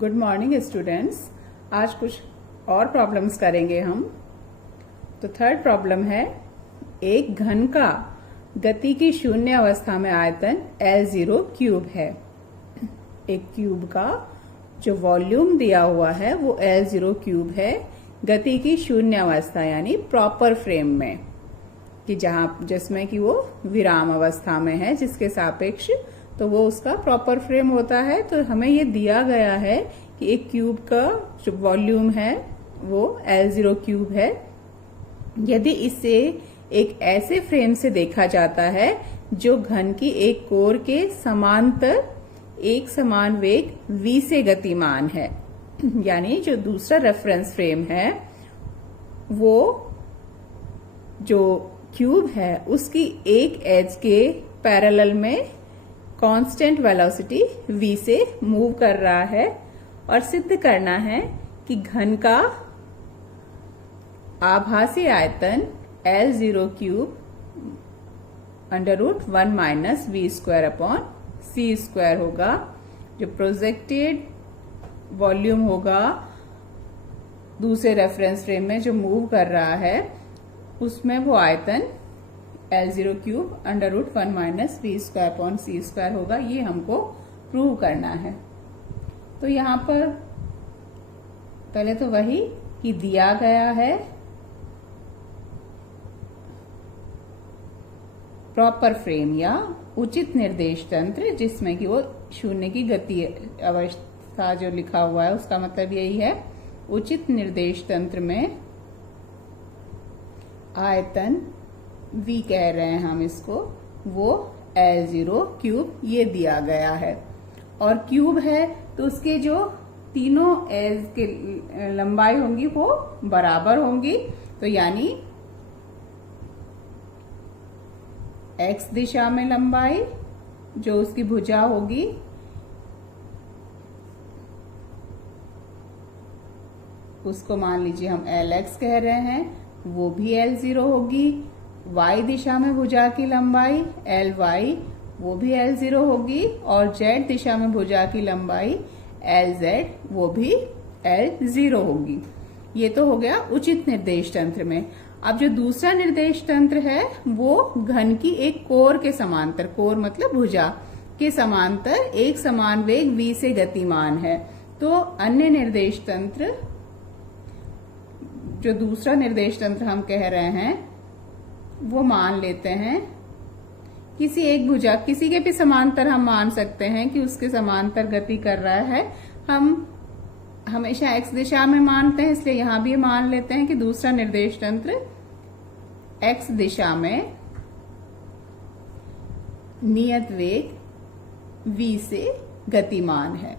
Good morning students. आज कुछ और प्रॉब्लम्स करेंगे हम। तो थर्ड प्रॉब्लम है, एक घन का गति की शून्य अवस्था में आयतन L0 क्यूब है। एक क्यूब का जो वॉल्यूम दिया हुआ है वो L0 क्यूब है, गति की शून्य अवस्था यानी प्रॉपर फ्रेम में, कि जिसमें कि वो विराम अवस्था में है, जिसके सापेक्ष तो वो उसका प्रॉपर फ्रेम होता है। तो हमें ये दिया गया है कि एक क्यूब का जो वॉल्यूम है वो L0 क्यूब है। यदि इसे एक ऐसे फ्रेम से देखा जाता है जो घन की एक कोर के समांतर एक समान वेग v से गतिमान है, यानी जो दूसरा रेफरेंस फ्रेम है वो जो क्यूब है उसकी एक एज के पैरेलल में कांस्टेंट वेलोसिटी v से मूव कर रहा है, और सिद्ध करना है कि घन का आभासी आयतन L0 cube √1 minus v square upon c square होगा। जो प्रोजेक्टेड वॉल्यूम होगा दूसरे रेफरेंस फ्रेम में जो मूव कर रहा है उसमें वो आयतन L0 cube √1 minus v square upon c square होगा। ये हमको प्रूव करना है। तो यहाँ पर पहले तो वही कि दिया गया है प्रॉपर फ्रेम या उचित निर्देश तंत्र, जिसमें कि वो शून्य की गति अवस्था जो लिखा हुआ है उसका मतलब यही है। उचित निर्देश तंत्र में आयतन v कह रहे हैं हम इसको, वो L0 क्यूब ये दिया गया है। और क्यूब है तो उसके जो तीनों एज के लंबाई होंगी वो बराबर होंगी। तो यानी x दिशा में लंबाई जो उसकी भुजा होगी उसको मान लीजिए हम Lx कह रहे हैं, वो भी L0 होगी। y दिशा में भुजा की लंबाई Ly वो भी L0 होगी, और z दिशा में भुजा की लंबाई Lz वो भी L0 होगी। ये तो हो गया उचित निर्देश तंत्र में। अब जो दूसरा निर्देश तंत्र है वो घन की एक कोर के समांतर, कोर मतलब भुजा के समांतर एक समान वेग v से गतिमान है। तो अन्य निर्देश तंत्र, जो दूसरा निर्देश तंत्र हम कह रहे हैं, वो मान लेते हैं किसी एक भुजा, किसी के भी समांतर हम मान सकते हैं कि उसके समांतर गति कर रहा है। हम हमेशा x दिशा में मानते हैं, इसलिए यहां भी मान लेते हैं कि दूसरा निर्देश तंत्र x दिशा में नियत वेग v से गतिमान है।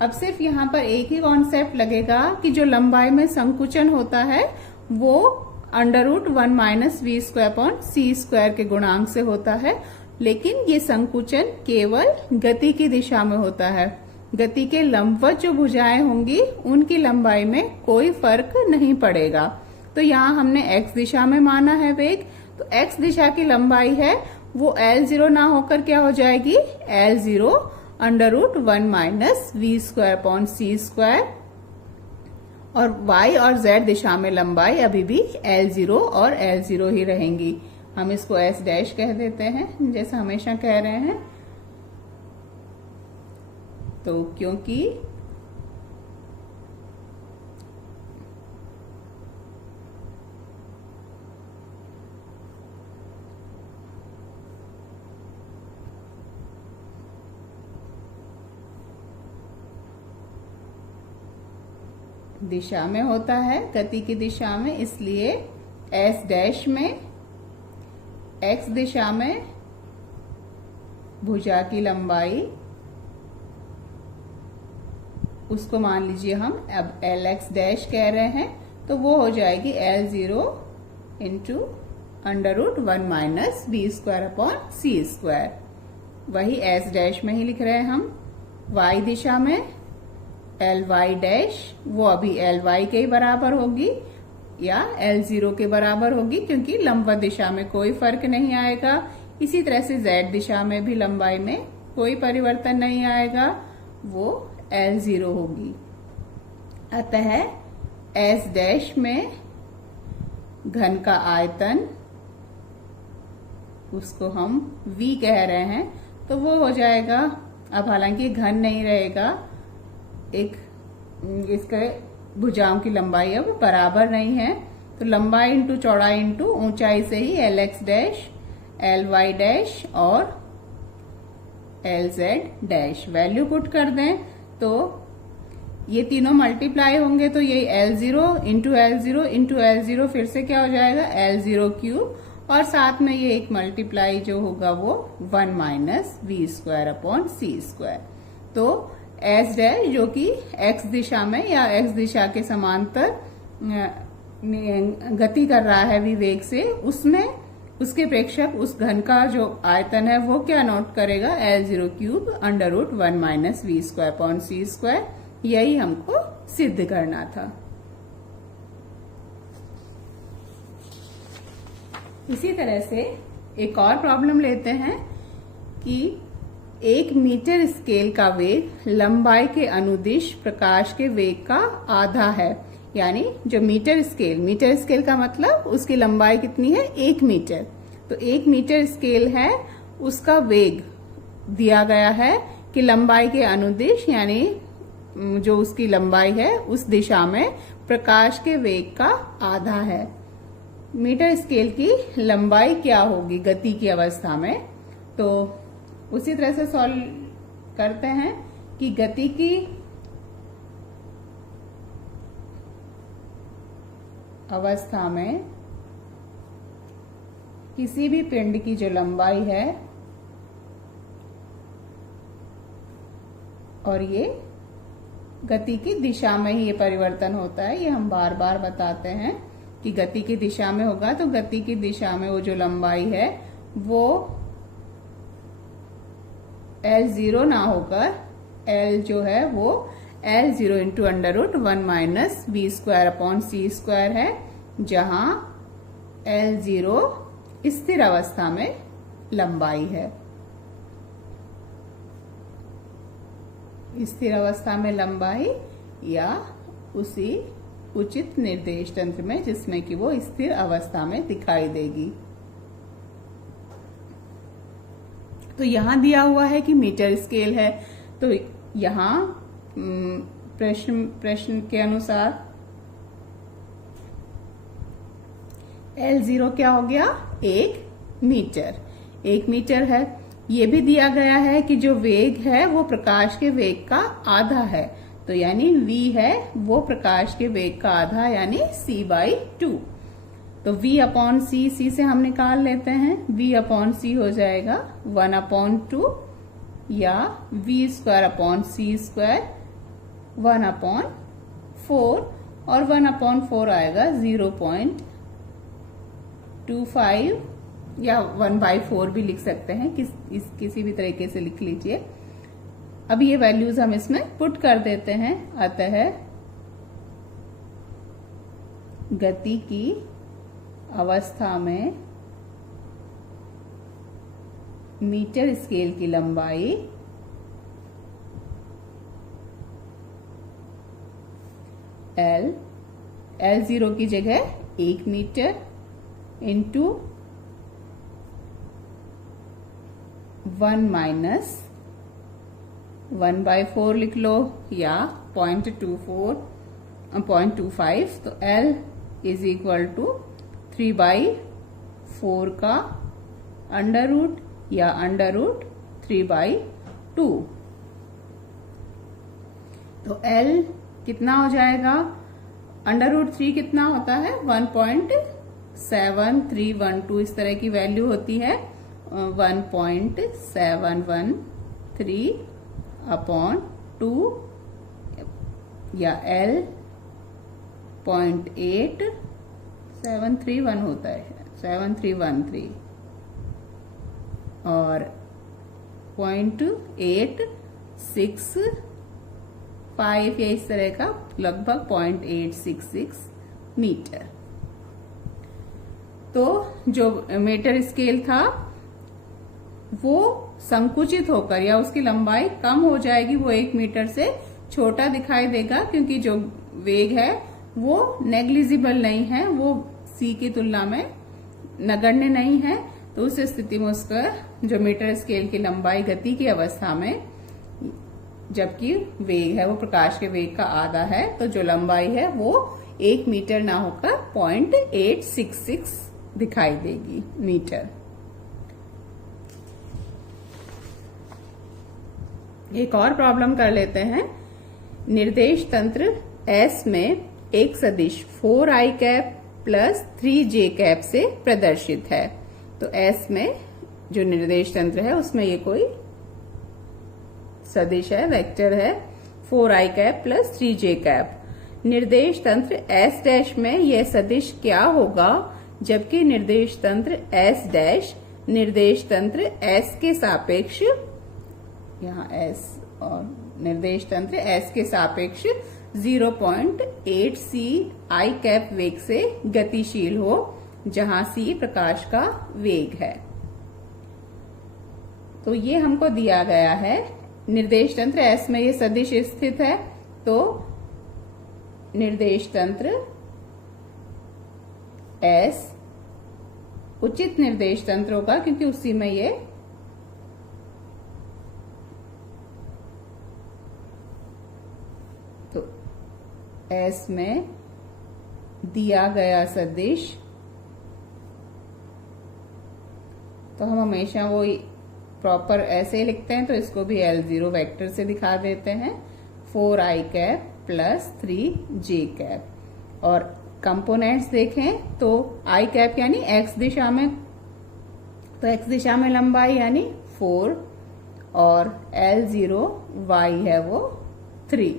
अब सिर्फ यहाँ पर एक ही कॉन्सेप्ट लगेगा कि जो लंबाई में संकुचन होता है वो √1 minus v square upon c square के गुणांक से होता है, लेकिन ये संकुचन केवल गति की दिशा में होता है। गति के लंबवत जो भुजाएं होंगी उनकी लंबाई में कोई फर्क नहीं पड़ेगा। तो यहाँ हमने x दिशा में माना है वेग, तो x दिशा की लंबाई है वो L0 ना होकर क्या हो जाएगी, L0 √1 minus v square upon c square, और y और z दिशा में लंबाई अभी भी L0 और L0 ही रहेंगी। हम इसको S डैश कह देते हैं जैसा हमेशा कह रहे हैं। तो क्योंकि दिशा में होता है, गति की दिशा में, इसलिए S डैश में x दिशा में भुजा की लंबाई उसको मान लीजिए हम अब Lx डैश कह रहे हैं, तो वो हो जाएगी L0 into √1 minus v square upon c square. वही S डैश में ही लिख रहे हैं हम। y दिशा में Ly डैश वो अभी Ly के ही बराबर होगी या L0 के बराबर होगी, क्योंकि लंबवत दिशा में कोई फर्क नहीं आएगा। इसी तरह से z दिशा में भी लंबाई में कोई परिवर्तन नहीं आएगा, वो L0 होगी। अतः S डैश में घन का आयतन, उसको हम V कह रहे हैं, तो वो हो जाएगा, अब हालांकि घन नहीं रहेगा, एक इसके भुजाओं की लंबाई अब बराबर नहीं है, तो लंबाई इंटू चौड़ाई इंटू ऊंचाई से ही LX डैश, LY डैश और LZ डैश वैल्यू पुट कर दें तो ये तीनों मल्टीप्लाई होंगे, तो ये L0 into L0 into L0 फिर से क्या हो जाएगा L0 क्यूब, और साथ में ये एक मल्टीप्लाई जो होगा वो 1 minus v square upon c square. तो S डैश जो कि x दिशा में या x दिशा के समांतर गति कर रहा है विवेग से, उसमें उसके प्रेक्षक उस घन का जो आयतन है वो क्या नोट करेगा L0 cube under root 1 minus v square upon c square. यही हमको सिद्ध करना था। इसी तरह से एक और प्रॉब्लम लेते हैं कि 1 मीटर स्केल का वेग लंबाई के अनुदिश प्रकाश के वेग का आधा है। यानी जो मीटर स्केल का मतलब उसकी लंबाई कितनी है 1 मीटर, तो 1 मीटर स्केल है, उसका वेग दिया गया है कि लंबाई के अनुदिश यानी जो उसकी लंबाई है उस दिशा में प्रकाश के वेग का आधा है। मीटर स्केल की लंबाई क्या होगी गति की अवस्था में, तो उसी तरह से सॉल्व करते हैं कि गति की अवस्था में किसी भी पिंड की जो लंबाई है और ये गति की दिशा में ही ये परिवर्तन होता है, ये हम बार बार बताते हैं कि गति की दिशा में होगा, तो गति की दिशा में वो जो लंबाई है वो L0 ना होकर L जो है वो L0 into under root 1 minus v square upon c square है, जहां L0 स्थिर अवस्था में लंबाई है। स्थिर अवस्था में लंबाई या उसी उचित निर्देश तंत्र में जिसमें कि वो स्थिर अवस्था में दिखाई देगी। तो यहां दिया हुआ है कि मीटर स्केल है, तो यहां प्रश्न के अनुसार L0 क्या हो गया 1 मीटर। 1 मीटर है। ये भी दिया गया है कि जो वेग है वो प्रकाश के वेग का आधा है, तो यानी v है वो प्रकाश के वेग का आधा यानी c/2। तो v अपॉन c से हम निकाल लेते हैं, v अपॉन c हो जाएगा 1/2 या v square upon c square 1/4 और 1/4 आएगा 0.25 या 1/4 भी लिख सकते हैं, किसी भी तरीके से लिख लीजिए। अब ये वैल्यूज हम इसमें पुट कर देते हैं। अतः गति की अवस्था में मीटर स्केल की लंबाई L0 की जगह 1 मीटर इंटू 1 माइनस 1/4 लिख लो या 0.25, तो L इज इक्वल टू 3/4 का अंडर रूट या अंडर रूट 3/2। तो L कितना हो जाएगा, अंडर रूट 3 कितना होता है 1.7312, इस तरह की वैल्यू होती है 1.713/2 या L 0.8731 होता है 7313 और 0.865 या इस तरह का लगभग 0.866 मीटर। तो जो मीटर स्केल था वो संकुचित होकर या उसकी लंबाई कम हो जाएगी, वो 1 मीटर से छोटा दिखाई देगा, क्योंकि जो वेग है वो नेग्लिजिबल नहीं है, वो c की तुलना में नगण्य नहीं है। तो उस स्थिति में उसका जो मीटर स्केल की लंबाई गति की अवस्था में, जबकि वेग है वो प्रकाश के वेग का आधा है, तो जो लंबाई है वो 1 मीटर ना होकर 0.866 दिखाई देगी मीटर। एक और प्रॉब्लम कर लेते हैं। निर्देश तंत्र S में एक सदिश 4i cap plus 3j cap से प्रदर्शित है। तो S में जो निर्देश तंत्र है उसमें ये कोई सदिश है, वेक्टर है 4i cap plus 3j cap. निर्देश तंत्र S डैश में यह सदिश क्या होगा, जबकि निर्देश तंत्र S डैश निर्देश तंत्र S के सापेक्ष, यहाँ S और निर्देश तंत्र S के सापेक्ष 0.8 c i कैप वेग से गतिशील हो, जहां c प्रकाश का वेग है। तो ये हमको दिया गया है। निर्देश तंत्र S में ये सदिश स्थित है, तो निर्देश तंत्र S उचित निर्देश तंत्र होगा, क्योंकि उसी में ये तो S में दिया गया सदिश, तो हम हमेशा वो प्रॉपर ऐसे ही लिखते हैं, तो इसको भी L0 वेक्टर से दिखा देते हैं 4i cap plus 3j cap. और कंपोनेंट्स देखें तो i कैप यानी x दिशा में, तो x दिशा में लंबाई यानी 4 और L0 y है वो 3।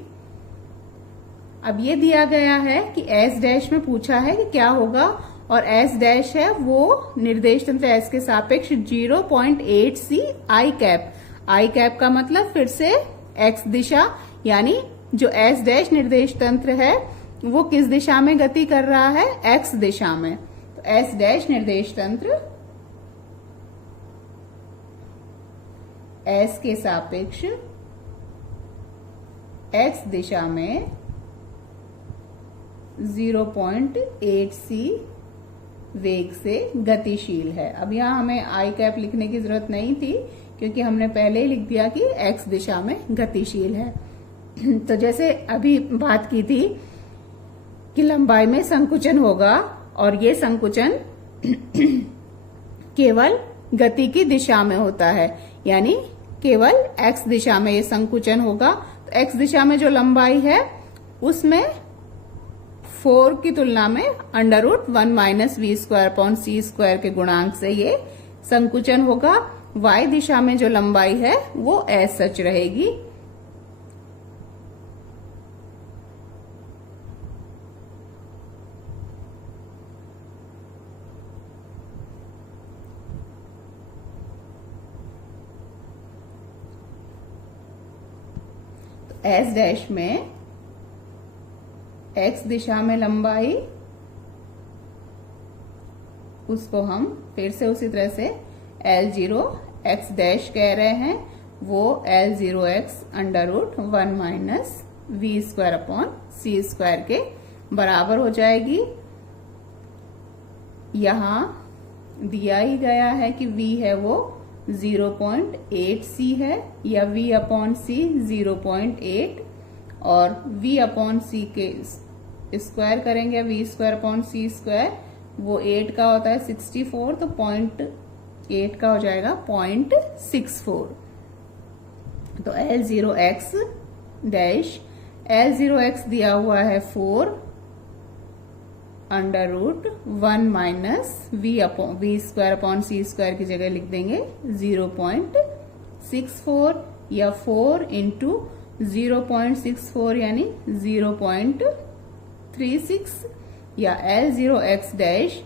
अब ये दिया गया है कि S डैश में पूछा है कि क्या होगा, और S डैश है वो निर्देश तंत्र S के सापेक्ष 0.8 c i cap. i cap का मतलब फिर से x दिशा, यानी जो S डैश निर्देश तंत्र है वो किस दिशा में गति कर रहा है, x दिशा में। तो S डैश निर्देश तंत्र S के सापेक्ष x दिशा में 0.8 c वेग से गतिशील है। अब यहाँ हमें आई कैप लिखने की जरूरत नहीं थी, क्योंकि हमने पहले ही लिख दिया कि x दिशा में गतिशील है। तो जैसे अभी बात की थी कि लंबाई में संकुचन होगा, और ये संकुचन केवल गति की दिशा में होता है, यानी केवल x दिशा में ये संकुचन होगा। तो x दिशा में जो लंबाई है उसमें 4 की तुलना में √1 minus v square upon c square के गुणांक से ये संकुचन होगा। y दिशा में जो लंबाई है वो एज सच रहेगी। तो एस डैश में x दिशा में लंबाई, उसको हम फिर से उसी तरह से L0 x डैश कह रहे हैं, वो L0x √1 minus v square upon c square के बराबर हो जाएगी। यहां दिया ही गया है कि v है वो 0.8 c है, या v अपॉन सी 0.8, और v अपॉन सी के स्क्वायर करेंगे, we square upon c square, वो 8 का होता है 64, तो 0.8 का हो जाएगा 0.64। तो L0x डैश, L0x दिया हुआ है 4 √1 minus v square upon c square की जगह लिख देंगे 0.64, या 4 इंटू 0.64 यानी 0.36, या L0x डैश,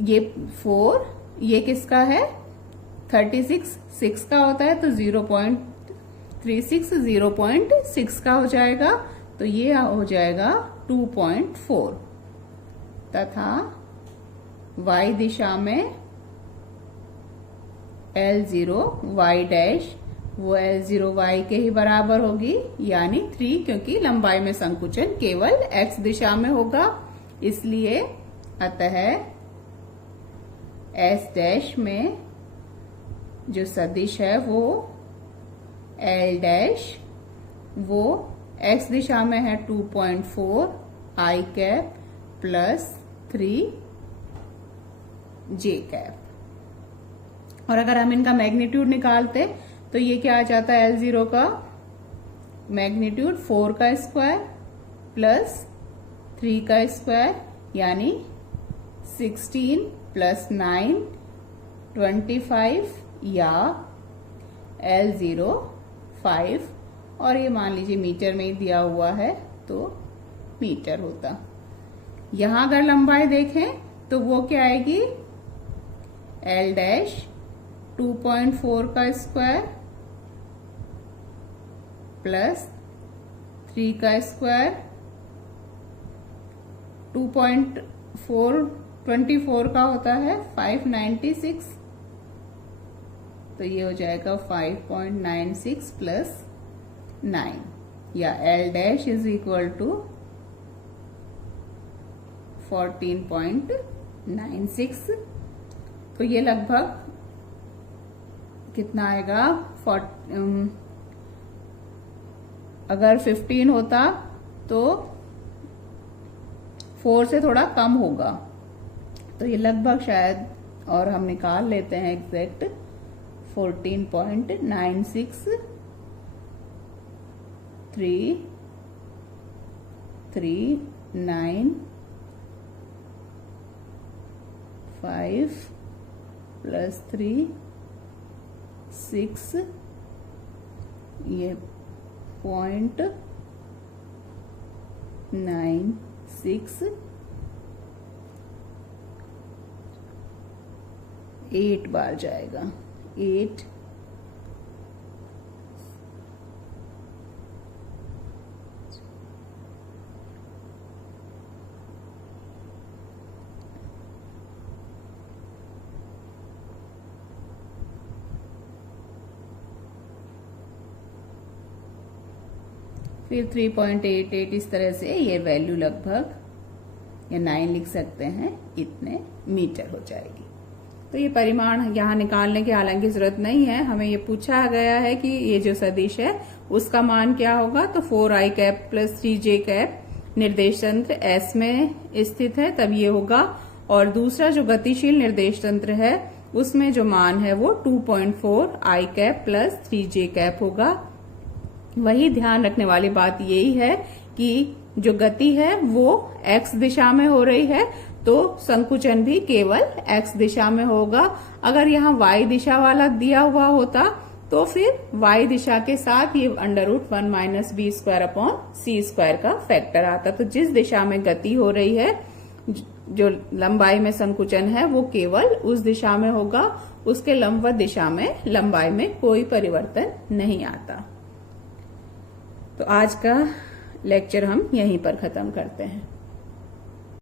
ये 4, ये किसका है 36, 6 का होता है, तो 0.36 0.6 का हो जाएगा, तो ये हो जाएगा 2.4। तथा y दिशा में L0 y डैश वो L0 y के ही बराबर होगी, यानी 3, क्योंकि लंबाई में संकुचन केवल x दिशा में होगा, इसलिए अतः S डैश में जो सदिश है वो L डैश वो x दिशा में है 2.4 i cap plus 3 j cap. और अगर हम इनका मैग्नीट्यूड निकालते तो ये क्या आ जाता है, L0 का मैग्नीट्यूड 4 का स्क्वायर प्लस 3 का स्क्वायर, यानी 16 प्लस 9 25, या L0 5, और ये मान लीजिए मीटर में ही दिया हुआ है तो मीटर होता। यहां अगर लंबाई देखें तो वो क्या आएगी, L डैश 2.4 का स्क्वायर प्लस 3 का स्क्वायर, 2.4 24 का होता है 596, तो ये हो जाएगा 5.96 प्लस 9, या L dash is equal to 14.96। तो ये लगभग कितना आएगा, अगर 15 होता तो 4 से थोड़ा कम होगा, तो ये लगभग शायद, और हम निकाल लेते हैं एग्जैक्ट 14.96 3 3 9 5 प्लस 3 6, ये 0.96 8 बार जाएगा, 8 फिर 3.88, इस तरह से ये वैल्यू लगभग, या 9 लिख सकते हैं, इतने मीटर हो जाएगी। तो ये परिमाण यहाँ निकालने की हालांकि जरूरत नहीं है, हमें ये पूछा गया है कि ये जो सदिश है उसका मान क्या होगा, तो 4i cap plus 3j cap निर्देश तंत्र S में स्थित है तब ये होगा, और दूसरा जो गतिशील निर्देश तंत्र है उसमें जो मान है वो 2.4 i cap plus 3j cap होगा। वही ध्यान रखने वाली बात यही है कि जो गति है वो x दिशा में हो रही है, तो संकुचन भी केवल x दिशा में होगा। अगर यहाँ y दिशा वाला दिया हुआ होता तो फिर y दिशा के साथ ये √1 minus b square upon c square का फैक्टर आता। तो जिस दिशा में गति हो रही है, जो लंबाई में संकुचन है वो केवल उस दिशा में होगा, उसके लंबवत दिशा में लंबाई में कोई परिवर्तन नहीं आता। तो आज का लेक्चर हम यहीं पर खत्म करते हैं।